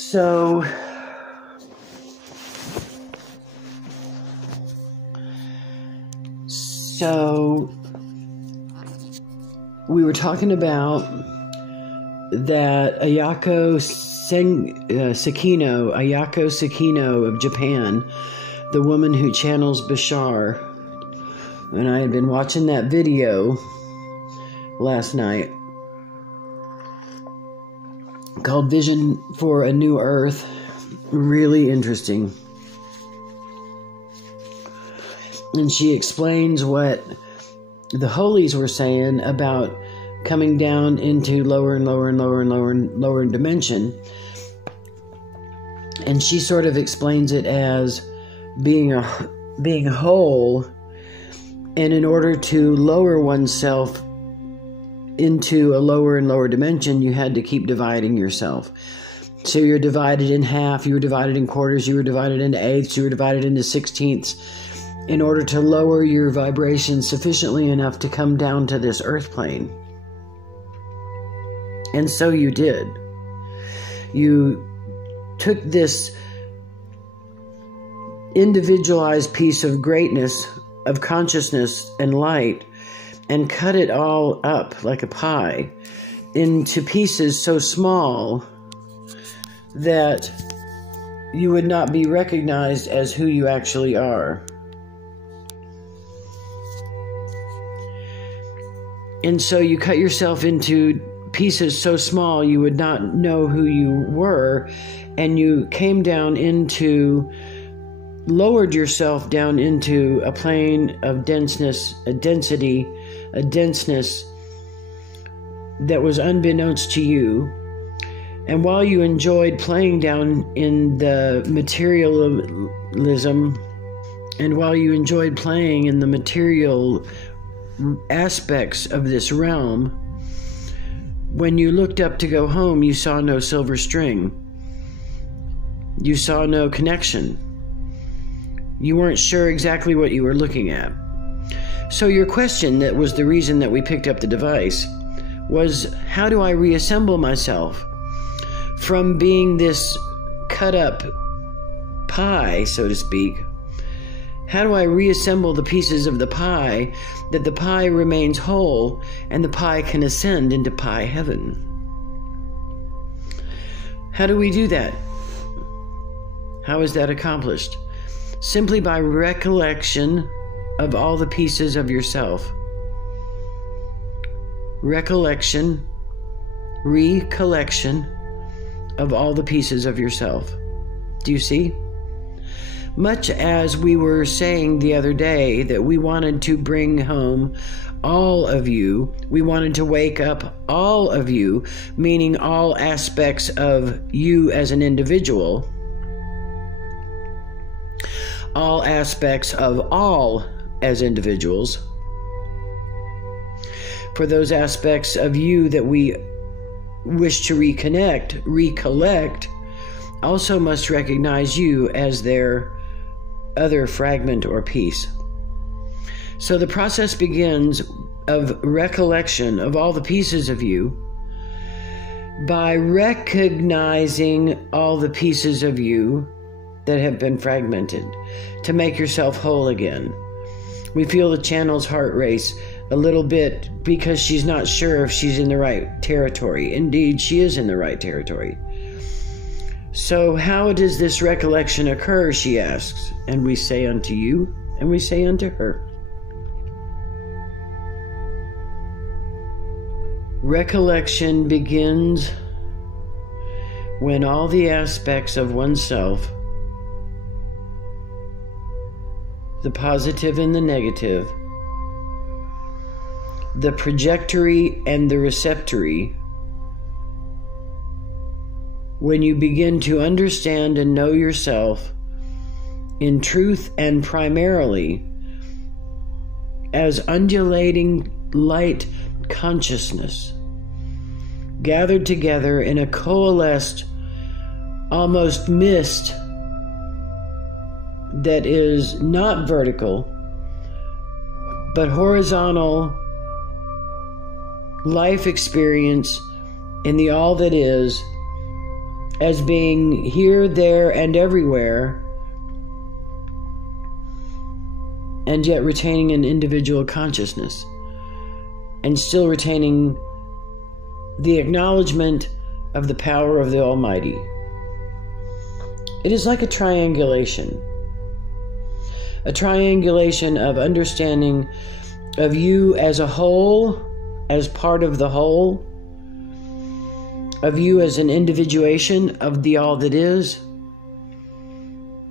So we were talking about that Ayako Sekino of Japan, the woman who channels Bashar, and I had been watching that video last night called Vision for a New Earth. Really interesting. And she explains what the holies were saying about coming down into lower and lower and lower and lower and lower dimension. And she sort of explains it as being whole, and in order to lower oneself into a lower and lower dimension, you had to keep dividing yourself. So you're divided in half, you were divided in quarters, you were divided into eighths, you were divided into sixteenths, in order to lower your vibration sufficiently enough to come down to this earth plane. And so you did. You took this individualized piece of greatness, of consciousness and light, and cut it all up like a pie into pieces so small that you would not be recognized as who you actually are. And so you cut yourself into pieces so small you would not know who you were, and you came down into, lowered yourself down into a plane of denseness, a denseness that was unbeknownst to you. And while you enjoyed playing down in the materialism, and while you enjoyed playing in the material aspects of this realm, when you looked up to go home, you saw no silver string. You saw no connection. You weren't sure exactly what you were looking at. So your question, that was the reason that we picked up the device, was, how do I reassemble myself from being this cut up pie, so to speak? How do I reassemble the pieces of the pie that the pie remains whole and the pie can ascend into pie heaven? How do we do that? How is that accomplished? Simply by recollection of all the pieces of yourself. Recollection of all the pieces of yourself. Do you see? Much as we were saying the other day that we wanted to bring home all of you, we wanted to wake up all of you, meaning all aspects of you as an individual, all aspects of all as individuals. For those aspects of you that we wish to recollect, also must recognize you as their other fragment or piece. So the process begins of recollection of all the pieces of you by recognizing all the pieces of you that have been fragmented to make yourself whole again. We feel the channel's heart race a little bit because she's not sure if she's in the right territory. Indeed, she is in the right territory. So how does this recollection occur, she asks. And we say unto you, and we say unto her. Recollection begins when all the aspects of oneself, the positive and the negative, the projectory and the receptory, when you begin to understand and know yourself in truth and primarily as undulating light consciousness, gathered together in a coalesced, almost mist that is not vertical, but horizontal life experience in the all that is, as being here, there, and everywhere, and yet retaining an individual consciousness, and still retaining the acknowledgement of the power of the Almighty. It is like a triangulation of understanding of you as a whole, as part of the whole, of you as an individuation of the all that is,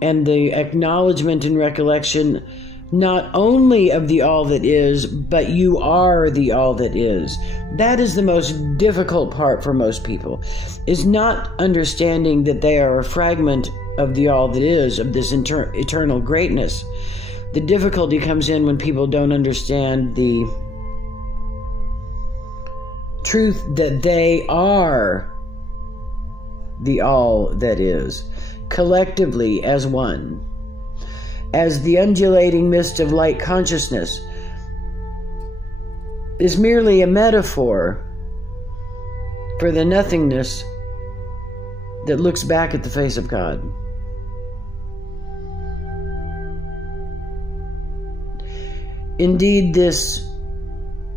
and the acknowledgement and recollection not only of the all that is, but you are the all that is. That is the most difficult part for most people, is not understanding that they are a fragment of the all that is, of this eternal greatness. The difficulty comes in when people don't understand the truth that they are the all that is, collectively as one. As the undulating mist of light consciousness is merely a metaphor for the nothingness that looks back at the face of God. Indeed, this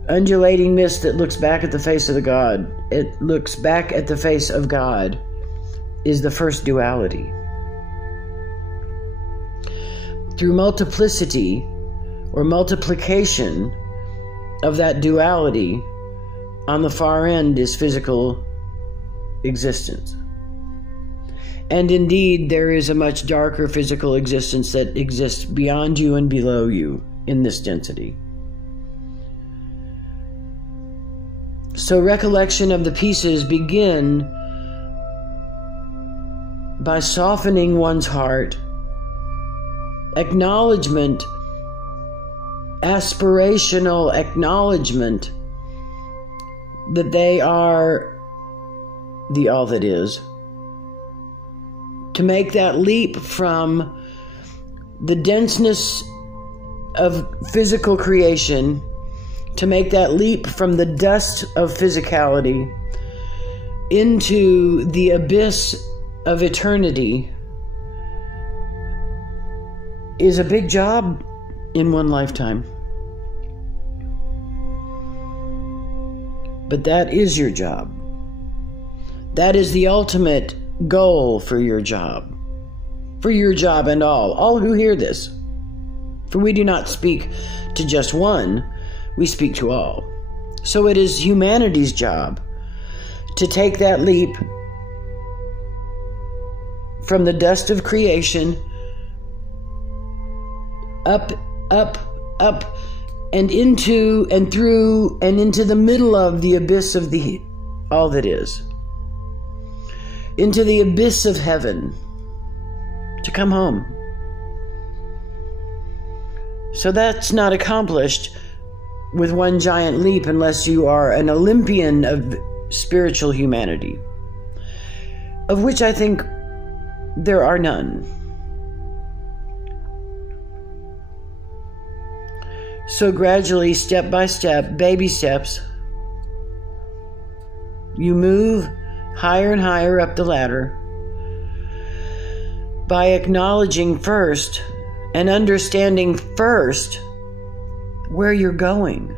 undulating mist that looks back at the face of God, it looks back at the face of God, is the first duality. Through multiplicity or multiplication of that duality, on the far end is physical existence. And indeed, there is a much darker physical existence that exists beyond you and below you in this density. So recollection of the pieces begin by softening one's heart, acknowledgement, aspirational acknowledgement that they are the all that is. To make that leap from the denseness of physical creation, to make that leap from the dust of physicality into the abyss of eternity, is a big job in one lifetime. But that is your job. That is the ultimate goal for your job. For your job and all who hear this. For we do not speak to just one, we speak to all. So it is humanity's job to take that leap from the dust of creation up, and into and through and into the middle of the abyss of the all that is, into the abyss of heaven, to come home. So that's not accomplished with one giant leap unless you are an Olympian of spiritual humanity, of which I think there are none. So gradually, step by step, baby steps, you move higher and higher up the ladder by acknowledging first and understanding first where you're going,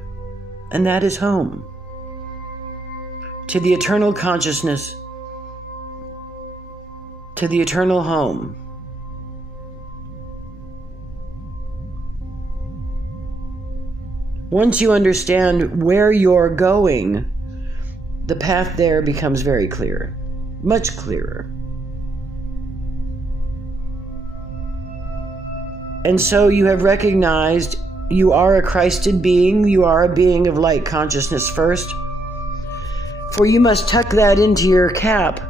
and that is home, to the eternal consciousness, to the eternal home. Once you understand where you're going, the path there becomes very clear, much clearer. And so you have recognized you are a Christed being, you are a being of light consciousness first, for you must tuck that into your cap,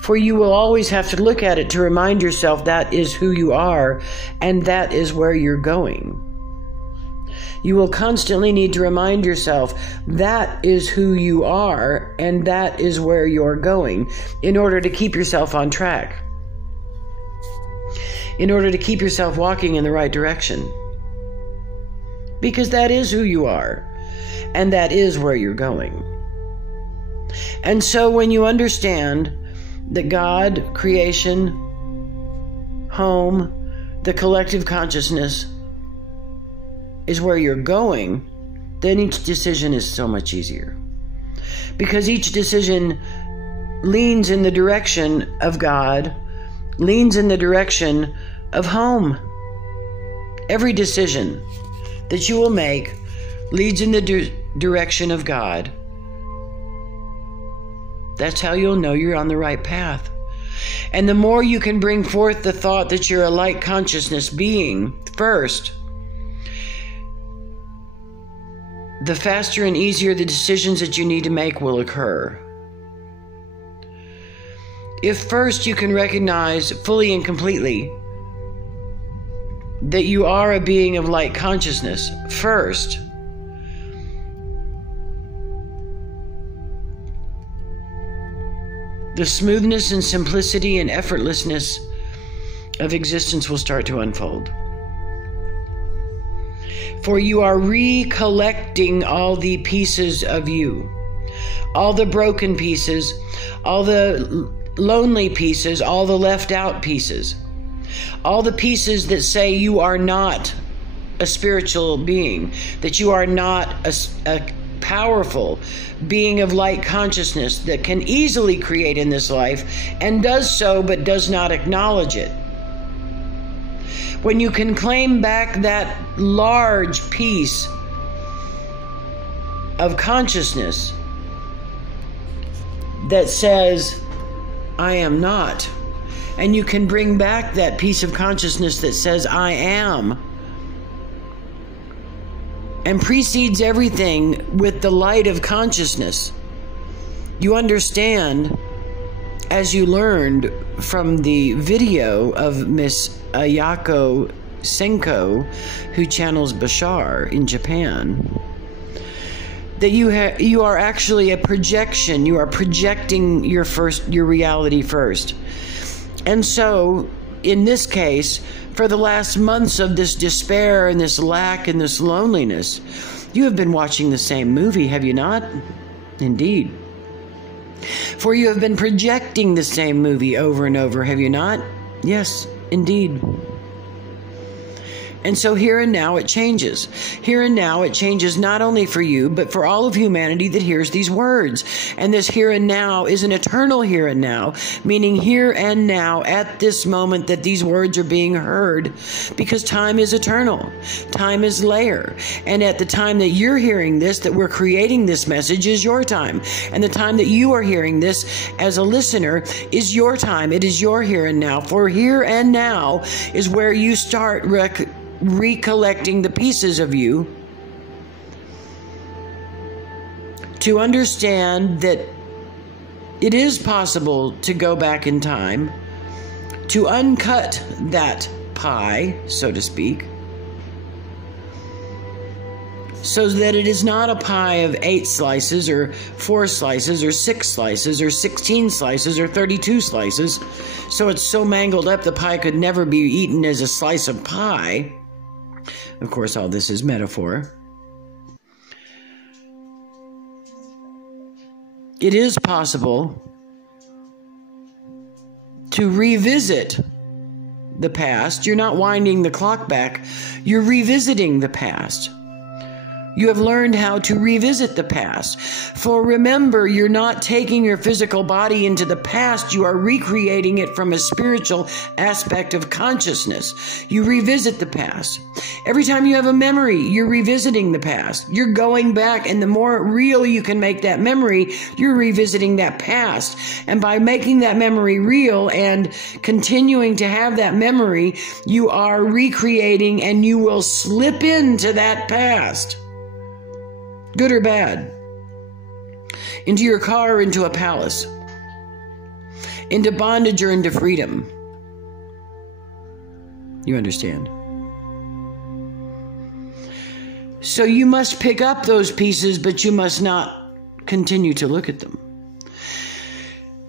for you will always have to look at it to remind yourself that is who you are, and that is where you're going. You will constantly need to remind yourself that is who you are and that is where you're going in order to keep yourself on track, in order to keep yourself walking in the right direction. Because that is who you are and that is where you're going. And so when you understand that God, creation, home, the collective consciousness is where you're going, then each decision is so much easier. Because each decision leans in the direction of God, leans in the direction of home. Every decision that you will make leads in the direction of God. That's how you'll know you're on the right path. And the more you can bring forth the thought that you're a light consciousness being first, the faster and easier the decisions that you need to make will occur. If first you can recognize fully and completely that you are a being of light consciousness first, the smoothness and simplicity and effortlessness of existence will start to unfold. For you are recollecting all the pieces of you, all the broken pieces, all the lonely pieces, all the left out pieces, all the pieces that say you are not a spiritual being, that you are not a powerful being of light consciousness that can easily create in this life and does so but does not acknowledge it. When you can claim back that large piece of consciousness that says, I am not, and you can bring back that piece of consciousness that says, I am, and precedes everything with the light of consciousness, you understand, as you learned from the video of Miss Ayako Senko, who channels Bashar in Japan, that you are actually a projection. You are projecting your reality first. And so, in this case, for the last months of this despair and this lack and this loneliness, you have been watching the same movie, have you not? Indeed. For you have been projecting the same movie over and over, have you not? Yes, indeed. And so here and now it changes. Here and now it changes not only for you, but for all of humanity that hears these words. And this here and now is an eternal here and now, meaning here and now at this moment that these words are being heard, because time is eternal. Time is layer. And at the time that you're hearing this, that we're creating this message, is your time. And the time that you are hearing this as a listener is your time. It is your here and now. For here and now is where you start recollecting the pieces of you to understand that it is possible to go back in time, to uncut that pie, so to speak, so that it is not a pie of 8 slices or 4 slices or 6 slices or 16 slices or 32 slices, so it's so mangled up the pie could never be eaten as a slice of pie. Of course, all this is metaphor. It is possible to revisit the past. You're not winding the clock back. You're revisiting the past. You have learned how to revisit the past. For remember, you're not taking your physical body into the past. You are recreating it from a spiritual aspect of consciousness. You revisit the past. Every time you have a memory, you're revisiting the past. You're going back, and the more real you can make that memory, you're revisiting that past. And by making that memory real and continuing to have that memory, you are recreating, and you will slip into that past. Good or bad, into your car or into a palace, into bondage or into freedom. You understand? So you must pick up those pieces, but you must not continue to look at them.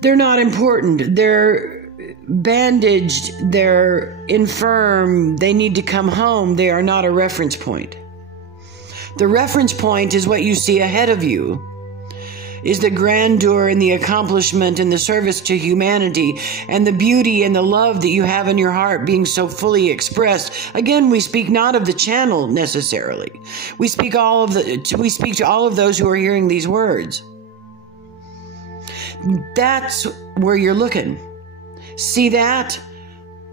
They're not important. They're bandaged. They're infirm. They need to come home. They are not a reference point. The reference point is what you see ahead of you. is the grandeur and the accomplishment and the service to humanity and the beauty and the love that you have in your heart being so fully expressed. Again, we speak not of the channel necessarily. We speak to all of those who are hearing these words. That's where you're looking. See that?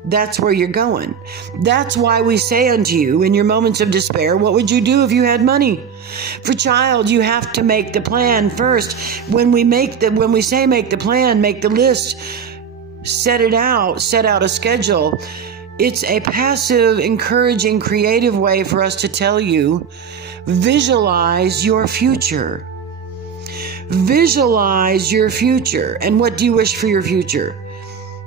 That's where you're going. That's why we say unto you in your moments of despair, what would you do if you had money? For child, you have to make the plan first. When we say make the plan, make the list, set out a schedule. It's a passive, encouraging, creative way for us to tell you, visualize your future. Visualize your future. And what do you wish for your future?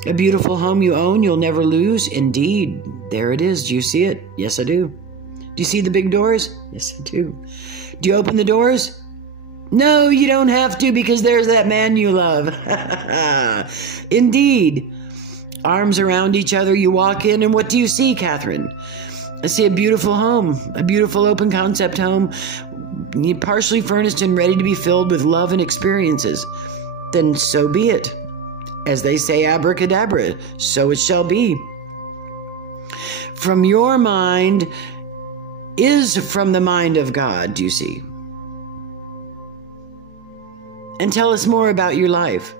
A beautiful home you own, you'll never lose. Indeed, there it is. Do you see it? Yes, I do. Do you see the big doors? Yes, I do. Do you open the doors? No, you don't have to, because there's that man you love. Indeed. Arms around each other, you walk in, and what do you see, Catherine? I see a beautiful home, a beautiful open concept home, partially furnished and ready to be filled with love and experiences. Then so be it. As they say, abracadabra, so it shall be. From your mind is from the mind of God, do you see? And tell us more about your life.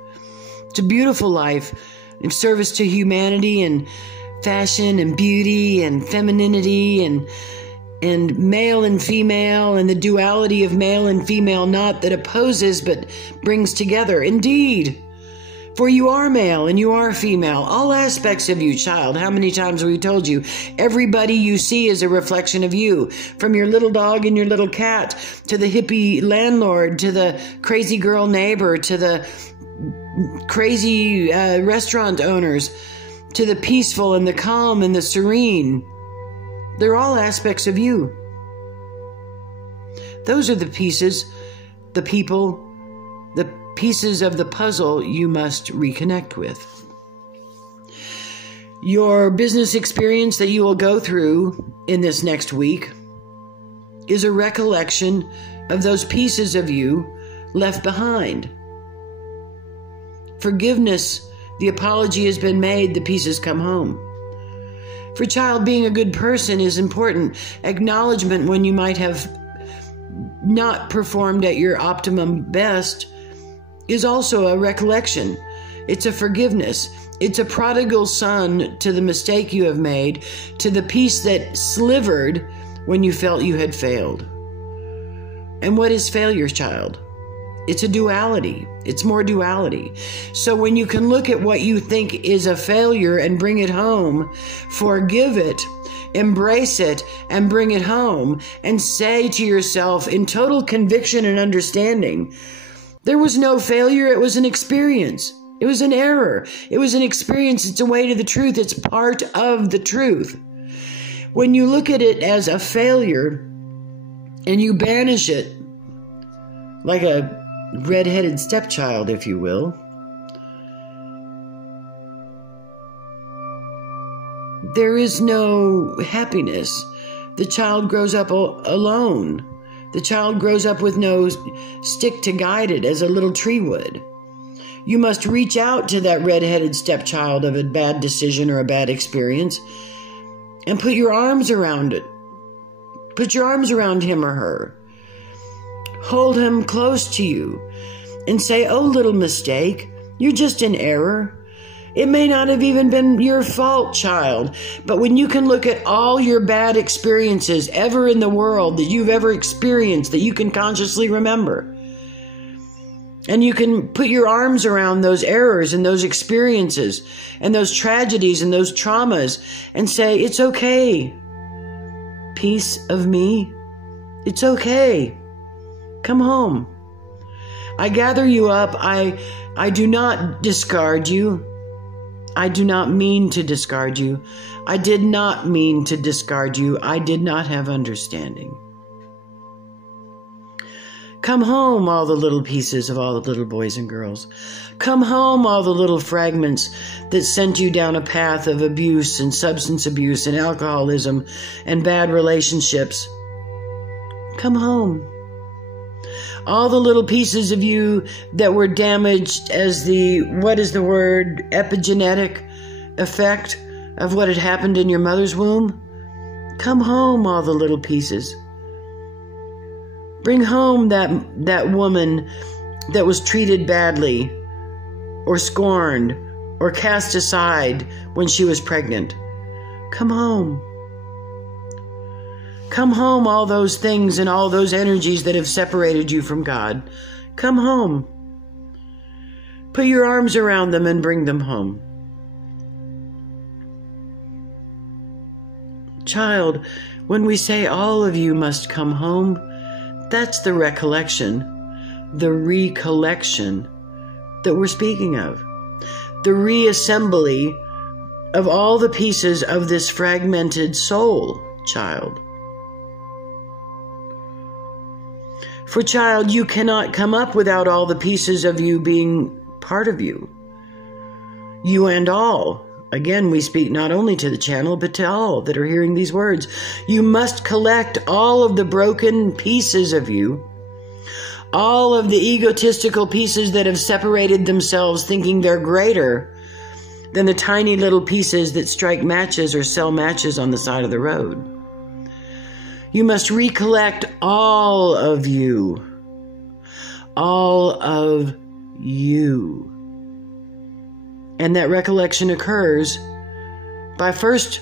It's a beautiful life in service to humanity and fashion and beauty and femininity and male and female and the duality of male and female, not that opposes but brings together. Indeed. For you are male and you are female, all aspects of you, child. How many times have we told you? Everybody you see is a reflection of you. From your little dog and your little cat, to the hippie landlord, to the crazy girl neighbor, to the crazy restaurant owners, to the peaceful and the calm and the serene. They're all aspects of you. Those are the pieces, the people, the pieces of the puzzle you must reconnect with. Your business experience that you will go through in this next week is a recollection of those pieces of you left behind. Forgiveness, the apology has been made, the pieces come home. For child, being a good person is important. Acknowledgement when you might have not performed at your optimum best is also a recollection. It's a forgiveness. It's a prodigal son to the mistake you have made, to the piece that slivered when you felt you had failed. And what is failure, child? It's a duality. It's more duality. So when you can look at what you think is a failure and bring it home, forgive it, embrace it, and bring it home, and say to yourself in total conviction and understanding, there was no failure. It was an experience. It was an error. It was an experience. It's a way to the truth. It's part of the truth. When you look at it as a failure and you banish it like a red-headed stepchild, if you will, there is no happiness. The child grows up alone. The child grows up with no stick to guide it as a little tree would. You must reach out to that red-headed stepchild of a bad decision or a bad experience and put your arms around it. Put your arms around him or her. Hold him close to you and say, oh, little mistake, you're just in error. It may not have even been your fault, child, but when you can look at all your bad experiences ever in the world that you've ever experienced that you can consciously remember, and you can put your arms around those errors and those experiences and those tragedies and those traumas and say, it's okay, piece of me, it's okay, come home. I gather you up. I do not discard you. I do not mean to discard you. I did not mean to discard you. I did not have understanding. Come home, all the little pieces of all the little boys and girls. Come home, all the little fragments that sent you down a path of abuse and substance abuse and alcoholism and bad relationships. Come home. All the little pieces of you that were damaged as the, what is the word, epigenetic effect of what had happened in your mother's womb. Come home, all the little pieces. Bring home that woman that was treated badly or scorned or cast aside when she was pregnant. Come home. Come home, all those things and all those energies that have separated you from God. Come home. Put your arms around them and bring them home. Child, when we say all of you must come home, that's the recollection, the recollection that we're speaking of. The reassembly of all the pieces of this fragmented soul, child. For child, you cannot come up without all the pieces of you being part of you. You and all. Again, we speak not only to the channel, but to all that are hearing these words. You must collect all of the broken pieces of you, all of the egotistical pieces that have separated themselves thinking they're greater than the tiny little pieces that strike matches or sell matches on the side of the road. You must recollect all of you. All of you. And that recollection occurs by first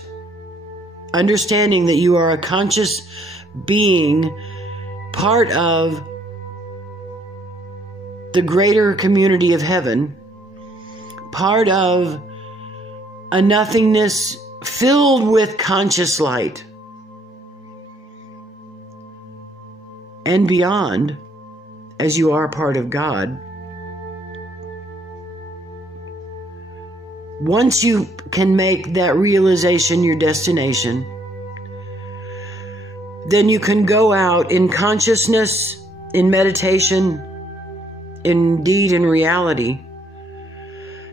understanding that you are a conscious being, part of the greater community of heaven, part of a nothingness filled with conscious light. And beyond, as you are part of God. Once you can make that realization your destination, then you can go out in consciousness, in meditation, indeed in reality,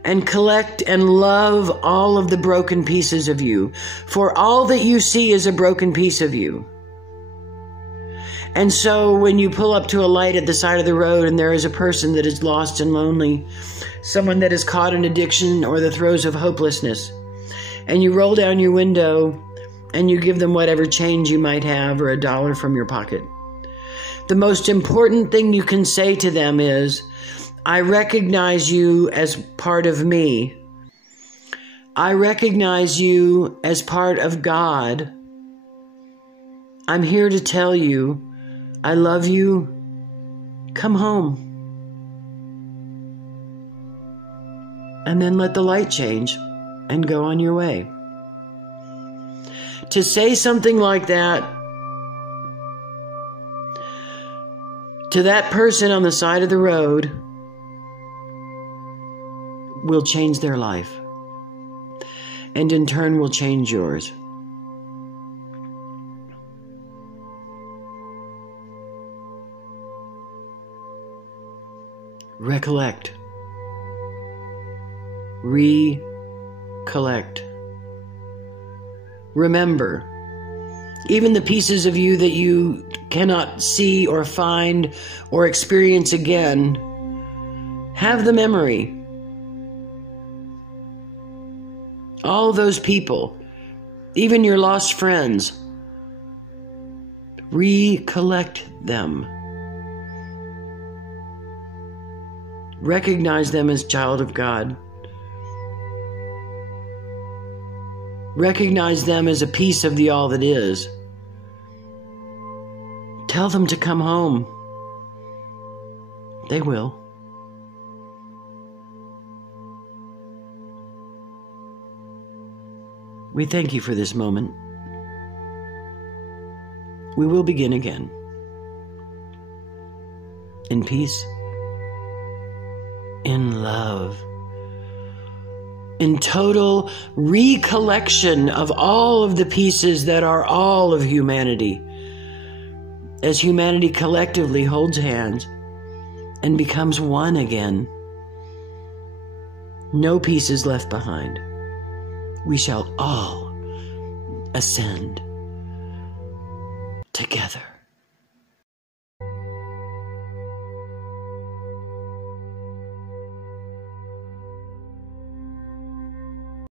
and collect and love all of the broken pieces of you. For all that you see is a broken piece of you. And so when you pull up to a light at the side of the road and there is a person that is lost and lonely, someone that is caught in addiction or the throes of hopelessness, and you roll down your window and you give them whatever change you might have or $1 from your pocket, the most important thing you can say to them is, I recognize you as part of me. I recognize you as part of God. I'm here to tell you, I love you. Come home. And then let the light change and go on your way. To say something like that to that person on the side of the road will change their life, and in turn will change yours. Recollect. Recollect. Remember, even the pieces of you that you cannot see or find or experience again, have the memory. All those people, even your lost friends, recollect them. Recognize them as child of God. Recognize them as a piece of the all that is. Tell them to come home. They will. We thank you for this moment. We will begin again. In peace. In love, in total recollection of all of the pieces that are all of humanity, as humanity collectively holds hands and becomes one again. No pieces left behind. We shall all ascend together.